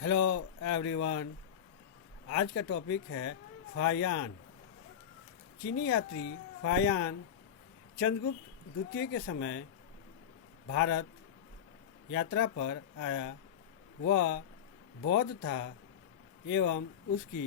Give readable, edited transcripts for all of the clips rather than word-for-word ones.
Hello everyone. आज का topic है फायान। चीनी यात्री फायान चंद्रगुप्त द्वितीय के समय भारत यात्रा पर आया। वह बौद्ध था एवं उसकी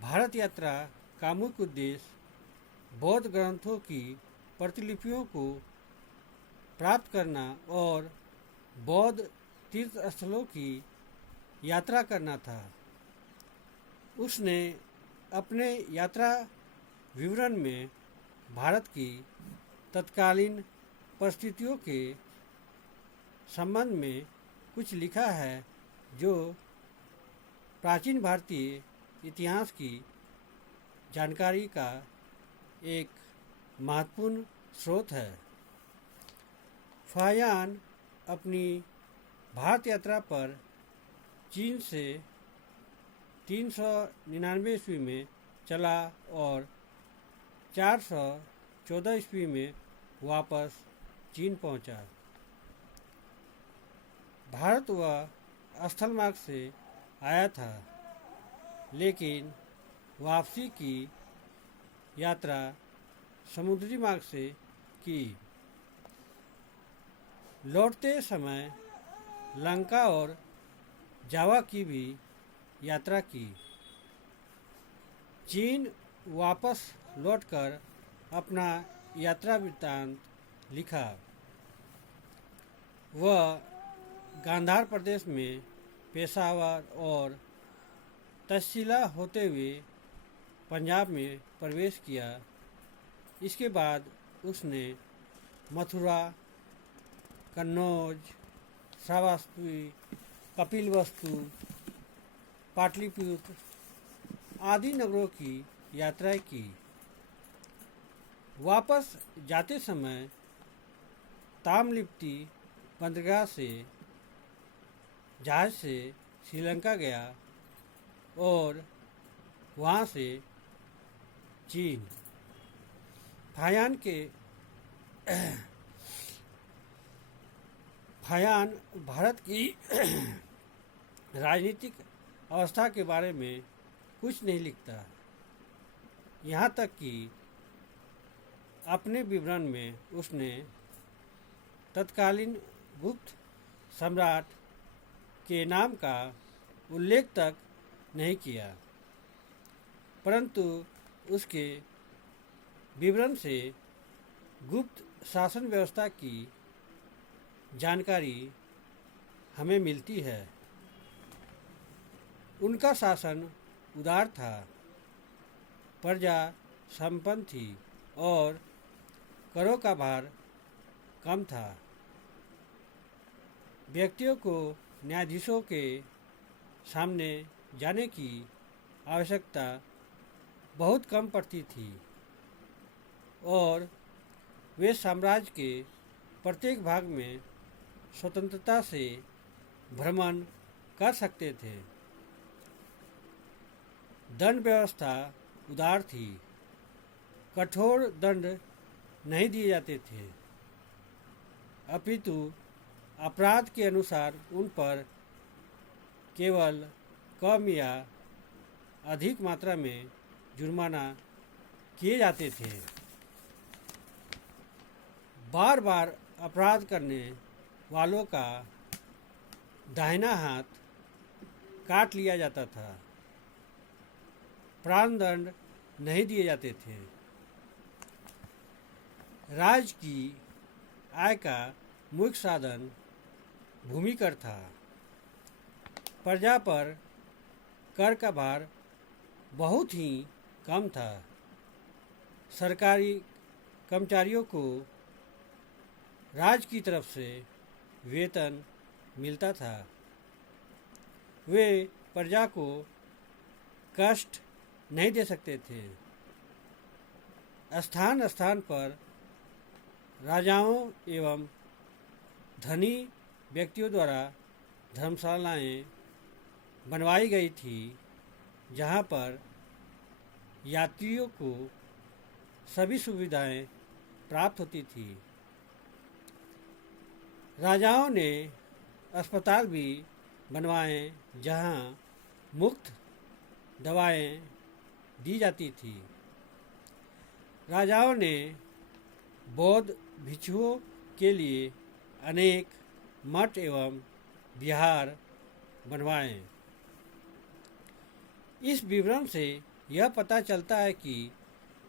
भारत यात्रा का मुख्य उद्देश्य बौद्ध ग्रंथों की प्रतिलिपियों को प्राप्त करना और बौद्ध तीर्थ स्थलों की यात्रा करना था। उसने अपने यात्रा विवरण में भारत की तत्कालीन परिस्थितियों के संबंध में कुछ लिखा है जो प्राचीन भारतीय इतिहास की जानकारी का एक महत्वपूर्ण स्रोत है। फायान अपनी भारत यात्रा पर चीन से 399 ईस्वी में चला और 414 ईस्वी में वापस चीन पहुंचा। भारत वह स्थल मार्ग से आया था, लेकिन वापसी की यात्रा समुद्री मार्ग से की। लौटते समय लंका और जावा की भी यात्रा की। चीन वापस लौटकर अपना यात्रा वृत्तांत लिखा। वह गांधार प्रदेश में पेशावर और तक्षशिला होते हुए पंजाब में प्रवेश किया। इसके बाद उसने मथुरा, कन्नौज, श्रावस्ती, कपिलवस्तु, पाटलिपुत्र आदि नगरों की यात्रा की। वापस जाते समय तामलिप्ति बंदरगाह से जहाज से श्रीलंका गया और वहाँ से चीन। फायान भारत की राजनीतिक अवस्था के बारे में कुछ नहीं लिखता। यहाँ तक कि अपने विवरण में उसने तत्कालीन गुप्त सम्राट के नाम का उल्लेख तक नहीं किया, परंतु उसके विवरण से गुप्त शासन व्यवस्था की जानकारी हमें मिलती है। उनका शासन उदार था, प्रजा संपन्न थी और करों का भार कम था। व्यक्तियों को न्यायाधीशों के सामने जाने की आवश्यकता बहुत कम पड़ती थी और वे साम्राज्य के प्रत्येक भाग में स्वतंत्रता से भ्रमण कर सकते थे। दंड व्यवस्था उदार थी, कठोर दंड नहीं दिए जाते थे, अपितु अपराध के अनुसार उन पर केवल कम या अधिक मात्रा में जुर्माना किए जाते थे। बार बार अपराध करने वालों का दाहिना हाथ काट लिया जाता था। प्राण दंड नहीं दिए जाते थे। राज्य की आय का मुख्य साधन भूमि कर था। प्रजा पर कर का भार बहुत ही कम था। सरकारी कर्मचारियों को राज्य की तरफ से वेतन मिलता था। वे प्रजा को कष्ट नहीं दे सकते थे। स्थान स्थान पर राजाओं एवं धनी व्यक्तियों द्वारा धर्मशालाएं बनवाई गई थी, जहां पर यात्रियों को सभी सुविधाएं प्राप्त होती थी। राजाओं ने अस्पताल भी बनवाए जहाँ मुफ्त दवाएं दी जाती थी। राजाओं ने बौद्ध भिक्षुओं के लिए अनेक मठ एवं विहार बनवाए। इस विवरण से यह पता चलता है कि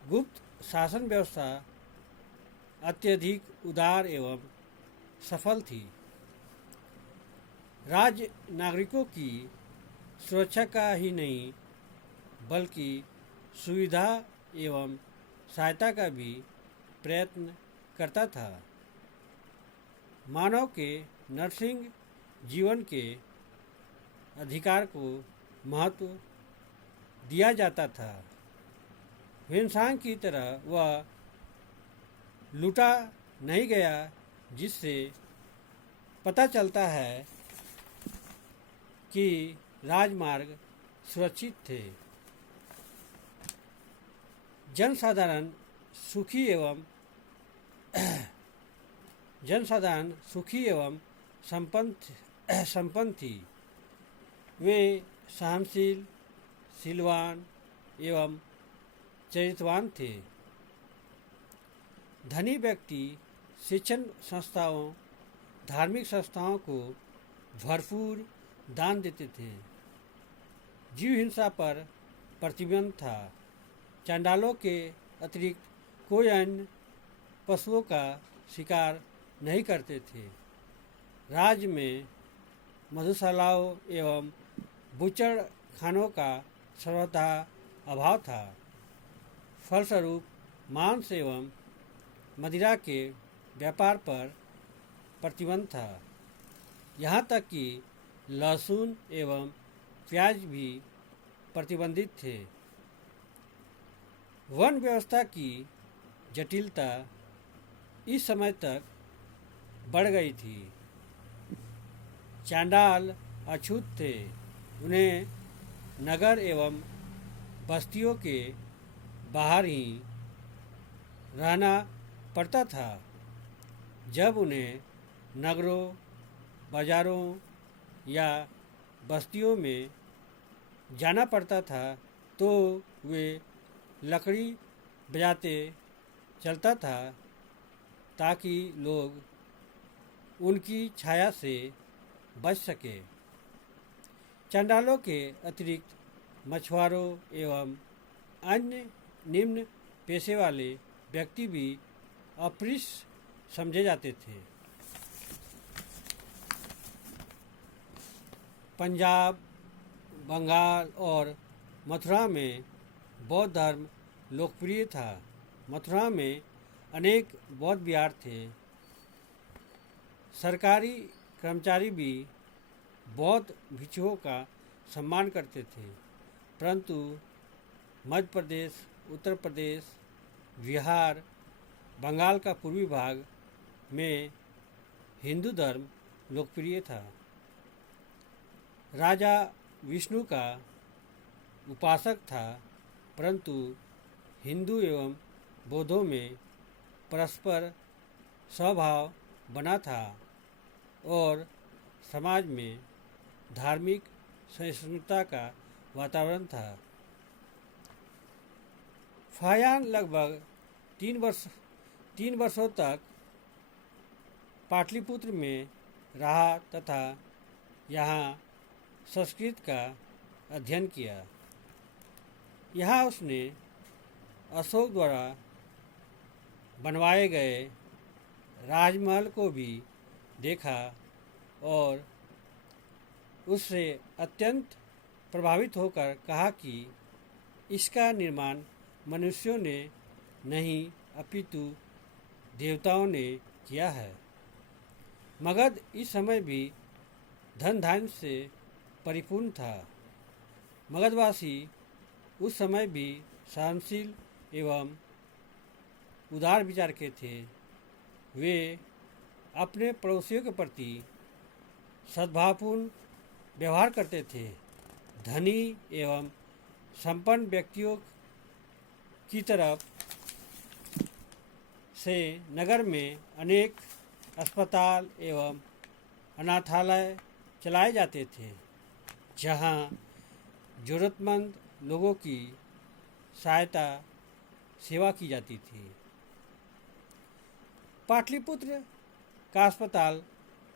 गुप्त शासन व्यवस्था अत्यधिक उदार एवं सफल थी। राज्य नागरिकों की सुरक्षा का ही नहीं बल्कि सुविधा एवं सहायता का भी प्रयत्न करता था। मानव के नरसिंह जीवन के अधिकार को महत्व दिया जाता था। हिंसांग की तरह वह लूटा नहीं गया, जिससे पता चलता है कि राजमार्ग सुरक्षित थे। जनसाधारण सुखी एवं संपन्न थी। वे सहनशील, शीलवान एवं चरित्रवान थे। धनी व्यक्ति शिक्षण संस्थाओं, धार्मिक संस्थाओं को भरपूर दान देते थे। जीव हिंसा पर प्रतिबंध था। चांडालों के अतिरिक्त कोई अन्य पशुओं का शिकार नहीं करते थे। राज्य में मधुशालाओं एवं बुचड़ खानों का सर्वथा अभाव था। फलस्वरूप मांस एवं मदिरा के व्यापार पर प्रतिबंध था। यहाँ तक कि लहसुन एवं प्याज भी प्रतिबंधित थे। वन व्यवस्था की जटिलता इस समय तक बढ़ गई थी। चांडाल अछूत थे। उन्हें नगर एवं बस्तियों के बाहर ही रहना पड़ता था। जब उन्हें नगरों, बाजारों या बस्तियों में जाना पड़ता था तो वे लकड़ी बजाते चलता था ताकि लोग उनकी छाया से बच सके। चंडालों के अतिरिक्त मछुआरों एवं अन्य निम्न पेशे वाले व्यक्ति भी अपृष्ट समझे जाते थे। पंजाब, बंगाल और मथुरा में बौद्ध धर्म लोकप्रिय था। मथुरा में अनेक बौद्ध विहार थे। सरकारी कर्मचारी भी बौद्ध भिक्षुओं का सम्मान करते थे। परंतु मध्य प्रदेश, उत्तर प्रदेश, बिहार, बंगाल का पूर्वी भाग में हिंदू धर्म लोकप्रिय था। राजा विष्णु का उपासक था, परंतु हिंदू एवं बौद्धों में परस्पर स्वभाव बना था और समाज में धार्मिक सहिष्णुता का वातावरण था। फाहियान लगभग 3 वर्षों तक पाटलिपुत्र में रहा तथा यहाँ संस्कृत का अध्ययन किया। यहाँ उसने अशोक द्वारा बनवाए गए राजमहल को भी देखा और उससे अत्यंत प्रभावित होकर कहा कि इसका निर्माण मनुष्यों ने नहीं अपितु देवताओं ने किया है। मगध इस समय भी धन धान्य से परिपूर्ण था। मगधवासी उस समय भी सहनशील एवं उदार विचार के थे। वे अपने पड़ोसियों के प्रति सद्भावपूर्ण व्यवहार करते थे। धनी एवं संपन्न व्यक्तियों की तरफ से नगर में अनेक अस्पताल एवं अनाथालय चलाए जाते थे, जहां ज़रूरतमंद लोगों की सहायता सेवा की जाती थी। पाटलिपुत्र का अस्पताल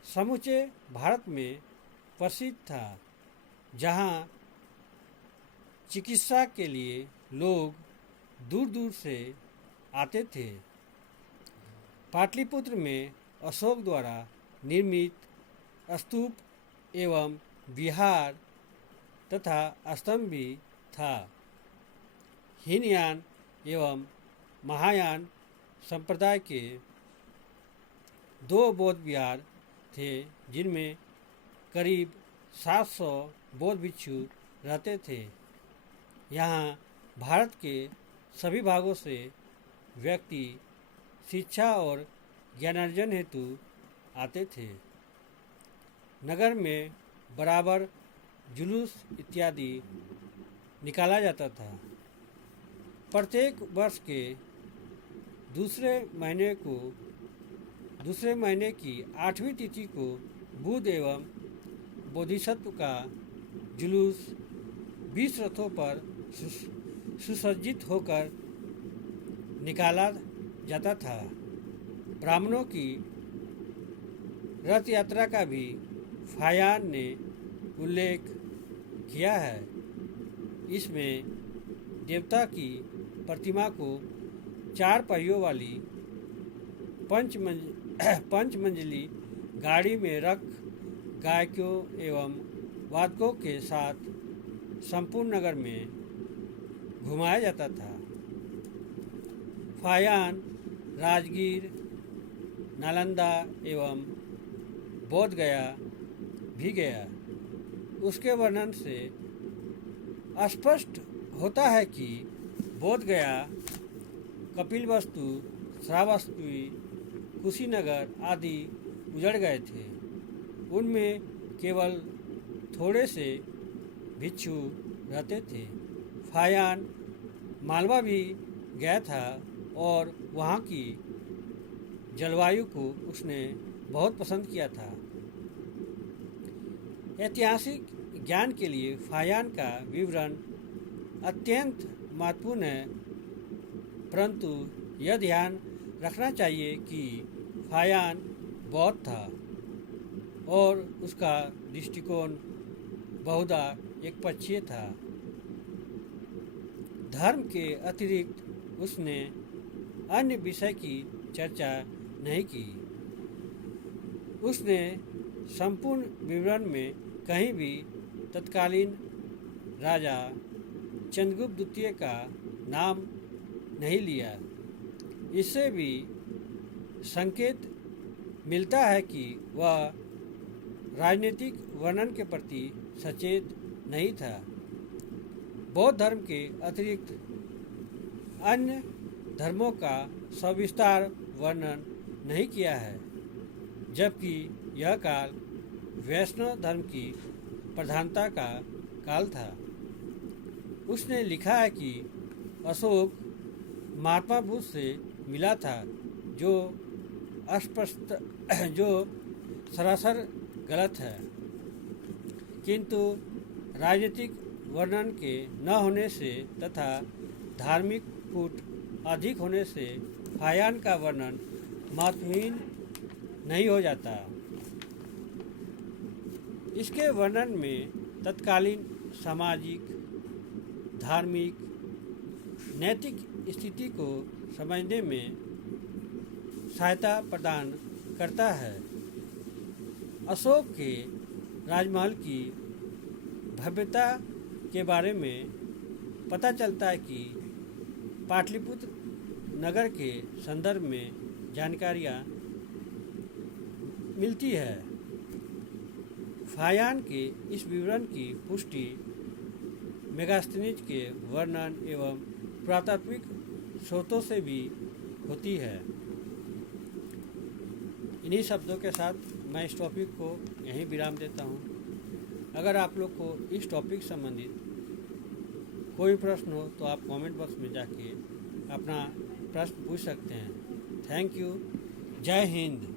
समूचे भारत में प्रसिद्ध था, जहां चिकित्सा के लिए लोग दूर दूर से आते थे। पाटलिपुत्र में अशोक द्वारा निर्मित स्तूप एवं विहार तथा स्तंभ भी था। हीनयान एवं महायान संप्रदाय के दो बौद्ध विहार थे, जिनमें करीब 700 बौद्ध भिक्षु रहते थे। यहाँ भारत के सभी भागों से व्यक्ति शिक्षा और ज्ञानार्जन हेतु आते थे। नगर में बराबर जुलूस इत्यादि निकाला जाता था। प्रत्येक वर्ष के दूसरे महीने की 8वीं तिथि को बुद्ध एवं बोधिसत्व का जुलूस 20 रथों पर सुसज्जित होकर निकाला जाता था। ब्राह्मणों की रथ यात्रा का भी फायान ने उल्लेख किया है। इसमें देवता की प्रतिमा को 4 पहियों वाली पंचमंजिली गाड़ी में रख गायकों एवं वादकों के साथ संपूर्ण नगर में घुमाया जाता था। फायान राजगीर, नालंदा एवं बोध गया भी गया। उसके वर्णन से स्पष्ट होता है कि बोध गया, कपिलवस्तु, श्रावस्ती, कुशीनगर आदि उजड़ गए थे। उनमें केवल थोड़े से भिक्षु रहते थे। फायान मालवा भी गया था और वहाँ की जलवायु को उसने बहुत पसंद किया था। ऐतिहासिक ज्ञान के लिए फायान का विवरण अत्यंत महत्वपूर्ण है, परंतु यह ध्यान रखना चाहिए कि फायान बौद्ध था और उसका दृष्टिकोण बहुधा एकपक्षीय था। धर्म के अतिरिक्त उसने अन्य विषय की चर्चा नहीं की। उसने संपूर्ण विवरण में कहीं भी तत्कालीन राजा चंद्रगुप्त द्वितीय का नाम नहीं लिया। इससे भी संकेत मिलता है कि वह राजनीतिक वर्णन के प्रति सचेत नहीं था। बौद्ध धर्म के अतिरिक्त अन्य धर्मों का सविस्तार वर्णन नहीं किया है, जबकि यह काल वैष्णव धर्म की प्रधानता का काल था। उसने लिखा है कि अशोक महात्मा बुद्ध से मिला था, जो सरासर गलत है, किंतु राजनीतिक वर्णन के न होने से तथा धार्मिक कूट अधिक होने से फायान का वर्णन महत्वहीन नहीं हो जाता। इसके वर्णन में तत्कालीन सामाजिक, धार्मिक, नैतिक स्थिति को समझने में सहायता प्रदान करता है। अशोक के राजमहल की भव्यता के बारे में पता चलता है कि पाटलिपुत्र नगर के संदर्भ में जानकारियाँ मिलती है। फायान के इस विवरण की पुष्टि मेगास्थनीज के वर्णन एवं पुरातात्विक स्रोतों से भी होती है। इन्हीं शब्दों के साथ मैं इस टॉपिक को यहीं विराम देता हूँ। अगर आप लोग को इस टॉपिक संबंधित कोई प्रश्न हो तो आप कमेंट बॉक्स में जाके अपना प्रश्न पूछ सकते हैं। Thank you. जय हिंद।